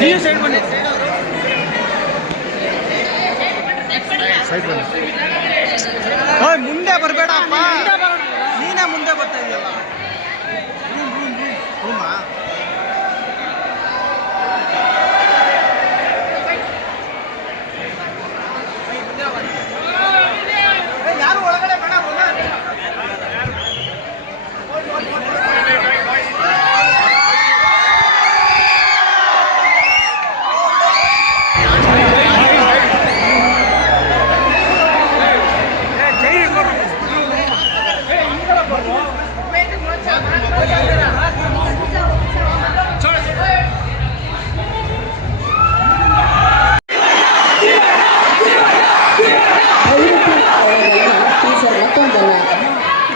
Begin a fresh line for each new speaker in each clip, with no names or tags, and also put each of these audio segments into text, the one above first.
ನೀವು ಸೈಡ್ ಬನ್ನಿ. ಸೈಡ್ ಬನ್ನಿ. ಮುಂದೆ ಬರಬೇಡಪ್ಪ ನೀನೇ ಮುಂದೆ ಬರ್ತಾ ಇದೆಯಲ್ಲ ರೂಮ್ ರೂಮ್ ರೂಮ್ ರೂಮಾ ಯಾರು ಒಳಗಡೆ ಬೇಡ
ದಯವಿಟ್ಟು ಅವುಗಳನ್ನ ಟೀಸರ್ ಮತ್ತೊಂದನ್ನು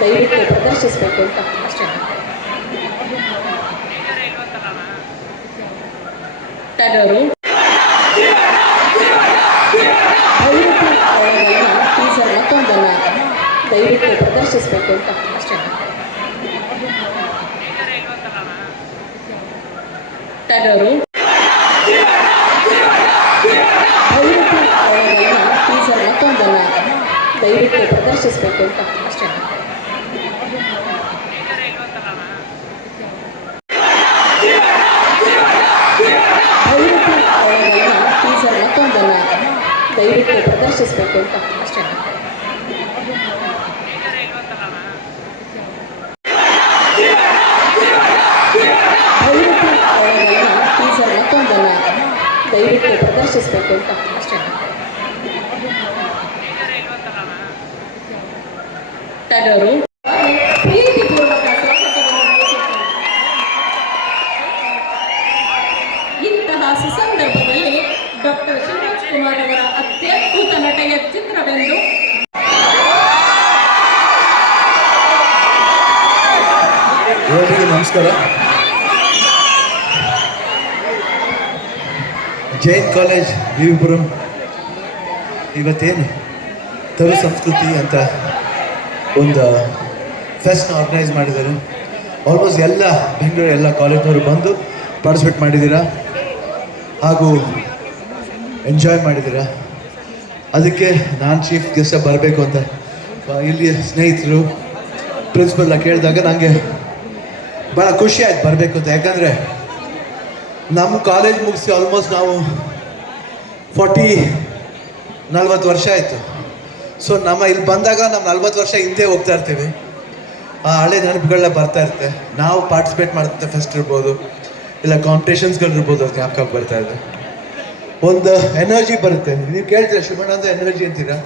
ದಯವಿಟ್ಟು ಪ್ರದರ್ಶಿಸಬೇಕು ಅಂತ ಅಷ್ಟೇ ಟಗರು ದಯವಿಟ್ಟು ಅವುಗಳನ್ನ ಟೀಸರ್ ಮತ್ತೊಂದನ್ನು ದಯವಿಟ್ಟು ಪ್ರದರ್ಶಿಸಬೇಕು ಅಂತ ಅಷ್ಟೇ ಟಗರು ದಯವಿಟ್ಟು ಅವುಗಳನ್ನ ಟೀಸರ್ ಮತ್ತೊಂದನ್ನು ದಯವಿಟ್ಟು ಪ್ರದರ್ಶಿಸಬೇಕು ಅಂತ ಅಷ್ಟೇ ದಯವಿಟ್ಟು ಅವುಗಳನ್ನ ಟೀಸರ್ ಮತ್ತೊಂದನ್ನು ದಯವಿಟ್ಟು ಪ್ರದರ್ಶಿಸಬೇಕು ಅಂತ ಅಷ್ಟೇ. ಟೀಸರ್ ಮತ್ತೊಂದನ್ನು ದಯವಿಟ್ಟು ಪ್ರದರ್ಶಿಸಬೇಕು ಅಂತ ಅಷ್ಟೇ. ಟಗರು ಕುಮಾರ್ ಅವರ ಅತ್ಯದ್ಭುತ ನಟೆಯ ಚಿತ್ರವೆಂದು
ನಮಸ್ಕಾರ. ಜೈನ್ ಕಾಲೇಜ್, ವಿವಿಪುರಂ. ಇವತ್ತೇನು ತರು ಸಂಸ್ಕೃತಿ ಅಂತ ಒಂದು ಫೆಸ್ಟ್ ಆರ್ಗನೈಸ್ ಮಾಡಿದ್ದಾರೆ. ಆಲ್ಮೋಸ್ಟ್ ಎಲ್ಲ ಬೆಂಗಳೂರು, ಎಲ್ಲ ಕಾಲೇಜ್ನವರು ಬಂದು ಪಾರ್ಟಿಸಿಪೇಟ್ ಮಾಡಿದ್ದೀರಾ? ಹಾಗೂ ಎಂಜಾಯ್ ಮಾಡಿದ್ದೀರಾ? ಅದಕ್ಕೆ ನಾನು ಚೀಫ್ ಗೆಸ್ಟ ಬರಬೇಕು ಅಂತ. ಇಲ್ಲಿ ಸ್ನೇಹಿತರು ಪ್ರಿನ್ಸಿಪಲ್ನ ಕೇಳಿದಾಗ ನನಗೆ ಭಾಳ ಖುಷಿ ಆಯ್ತು ಬರಬೇಕು ಅಂತ. ಯಾಕಂದರೆ ನಮ್ಮ ಕಾಲೇಜ್ ಮುಗಿಸಿ ಆಲ್ಮೋಸ್ಟ್ ನಾವು ಫಾರ್ಟಿ ನಲ್ವತ್ತು ವರ್ಷ ಆಯಿತು. ಸೊ ನಮ್ಮ ಇಲ್ಲಿ ಬಂದಾಗ ನಮ್ಮ ನಲ್ವತ್ತು ವರ್ಷ ಹಿಂದೆ ಹೋಗ್ತಾ ಇರ್ತೀವಿ. ಆ ಹಳೆ ನೆನಪುಗಳನ್ನ ಬರ್ತಾ ಇರುತ್ತೆ. ನಾವು ಪಾರ್ಟಿಸಿಪೇಟ್ ಮಾಡ್ತಾ ಫೆಸ್ಟ್ ಇರ್ಬೋದು, ಇಲ್ಲ ಕಾಂಪಿಟೇಷನ್ಸ್ಗಳಿರ್ಬೋದು ಅದು ಜ್ಞಾಪಕ ಬರ್ತಾ ಇದೆ. ಒಂದು ಎನರ್ಜಿ ಬರುತ್ತೆ. ನೀವು ಕೇಳ್ತೀರಾ, ಶಿವಣ್ಣ ಎನರ್ಜಿ ಅಂತೀರಾ?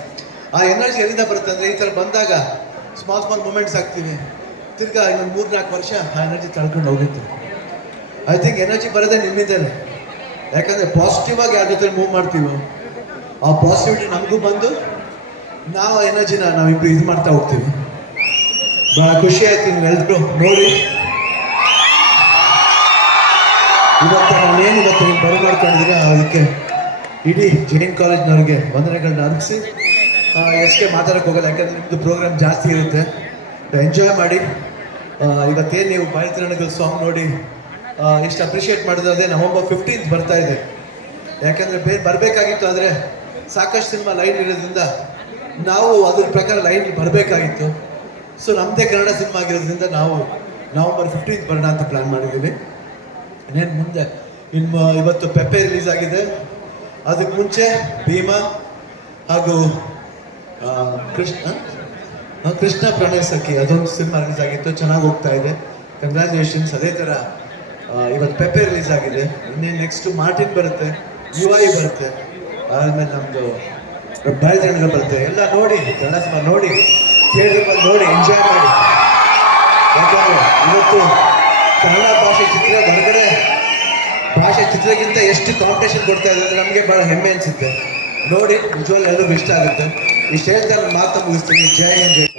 ಆ ಎನರ್ಜಿ ಎಲ್ಲಿಂದ ಬರುತ್ತೆ ಅಂದರೆ, ಈ ಥರ ಬಂದಾಗ ಸ್ಮಾಲ್ ಸ್ಮಾಲ್ ಮೂಮೆಂಟ್ಸ್ ಆಗ್ತೀವಿ. ತಿರ್ಗಾ ಇನ್ನೊಂದು ಮೂರು ನಾಲ್ಕು ವರ್ಷ ಆ ಎನರ್ಜಿ ತಳ್ಕೊಂಡು ಹೋಗುತ್ತೆ. ಐ ಥಿಂಕ್ ಎನರ್ಜಿ ಬರೋದೇ ನಿಮ್ಮಿಂದಲೇ. ಯಾಕಂದರೆ ಪಾಸಿಟಿವ್ ಆಗಿ ಯಾರ ಜೊತೆ ಮೂವ್ ಮಾಡ್ತೀವೋ, ಆ ಪಾಸಿಟಿವಿಟಿ ನಮಗೂ ಬಂದು ನಾವು ಎನರ್ಜಿನ ನಾವಿಬ್ರು ಇದು ಮಾಡ್ತಾ ಹೋಗ್ತೀವಿ. ಭಾಳ ಖುಷಿ ಆಯ್ತು ನೀವೆಲ್ಲರೂ ನೋಡಿ. ಇವತ್ತು ನಾನೇನು ಇವತ್ತು ನೀವು ಬರ ಮಾಡ್ಕೊಂಡಿದ್ದೀರಾ ಅದಕ್ಕೆ ಇಡೀ ಜೈನ್ ಕಾಲೇಜ್ನವ್ರಿಗೆ ವಂದನೆಗಳನ್ನ ಅರ್ಪಿಸಿ ಎಷ್ಟೇ ಮಾತಾಡಕ್ಕೆ ಹೋಗಲ್ಲ, ಯಾಕಂದ್ರೆ ನಿಮ್ಮದು ಪ್ರೋಗ್ರಾಮ್ ಜಾಸ್ತಿ ಇರುತ್ತೆ. ಎಂಜಾಯ್ ಮಾಡಿ. ಇವತ್ತೇನು ನೀವು ಬಾಯಿತರಣಗಳ ಸಾಂಗ್ ನೋಡಿ ಎಷ್ಟು ಅಪ್ರಿಷಿಯೇಟ್ ಅದೇ ನವಂಬರ್ ಫಿಫ್ಟೀನ್ತ್ ಬರ್ತಾ ಇದೆ. ಯಾಕಂದ್ರೆ ಬೇರೆ ಬರಬೇಕಾಗಿತ್ತು, ಆದರೆ ಸಾಕಷ್ಟು ಸಿನಿಮಾ ಲೈನ್ ಇರೋದ್ರಿಂದ ನಾವು ಅದ್ರ ಪ್ರಕಾರ ಲೈನ್ ಬರಬೇಕಾಗಿತ್ತು. ಸೊ ನಮ್ಮದೇ ಕನ್ನಡ ಸಿನಿಮಾ ಆಗಿರೋದ್ರಿಂದ ನಾವು ನವಂಬರ್ ಫಿಫ್ಟೀನ್ತ್ ಬರೋಣ ಅಂತ ಪ್ಲ್ಯಾನ್ ಮಾಡಿದ್ದೀವಿ. ಇನ್ನೇನು ಮುಂದೆ ಇನ್ನು ಇವತ್ತು ಪೆಪ್ಪೆ ರಿಲೀಸ್ ಆಗಿದೆ. ಅದಕ್ಕೆ ಮುಂಚೆ ಭೀಮಾ ಹಾಗೂ ಕೃಷ್ಣ ಕೃಷ್ಣ ಪ್ರಣಯ ಸಖಿ, ಅದೊಂದು ಸಿನಿಮಾ ರಿಲೀಸ್ ಆಗಿತ್ತು, ಚೆನ್ನಾಗಿ ಹೋಗ್ತಾ ಇದೆ. ಕಂಗ್ರ್ಯಾಚುಲೇಷನ್ಸ್ ಅದೇ ಥರ ಇವತ್ತು ಪೆಪ್ಪೆ ರಿಲೀಸ್ ಆಗಿದೆ. ಇನ್ನೇನು ನೆಕ್ಸ್ಟ್ ಮಾರ್ಟಿನ್ ಬರುತ್ತೆ ಯು ಐ ಬರುತ್ತೆ. ಆಮೇಲೆ ನಮ್ಮದು ಬಾಯ್ದಂಡ ಬರುತ್ತೆ. ಎಲ್ಲ ನೋಡಿ, ಕನ್ನಡ ಸಿನಿಮಾ ನೋಡಿ ಥಿಯೇಟರ್ ಬಂದು ನೋಡಿ ಎಂಜಾಯ್ ಮಾಡಿ. ಯಾಕಂದ್ರೆ ಇವತ್ತು ಕನ್ನಡ ಭಾಷೆ ಚಿತ್ರ ಚಿತ್ರಕ್ಕಿಂತ ಎಷ್ಟು ಕಾಂಪಿಟೇಷನ್ ಕೊಡ್ತಾ ಇದ್ದಾರೆ ನಮಗೆ ಭಾಳ ಹೆಮ್ಮೆ ಅನಿಸುತ್ತೆ. ನೋಡಿ, ನಿಜವಾಗ್ಲೂ ಎಲ್ಲರಿಗೂ ಇಷ್ಟ ಆಗುತ್ತೆ. ಇಷ್ಟು ಹೇಳ್ತಾ ಮಾತು ಮುಗಿಸ್ತೀನಿ. ಜೈ ಹಿಂದ್, ಜೈ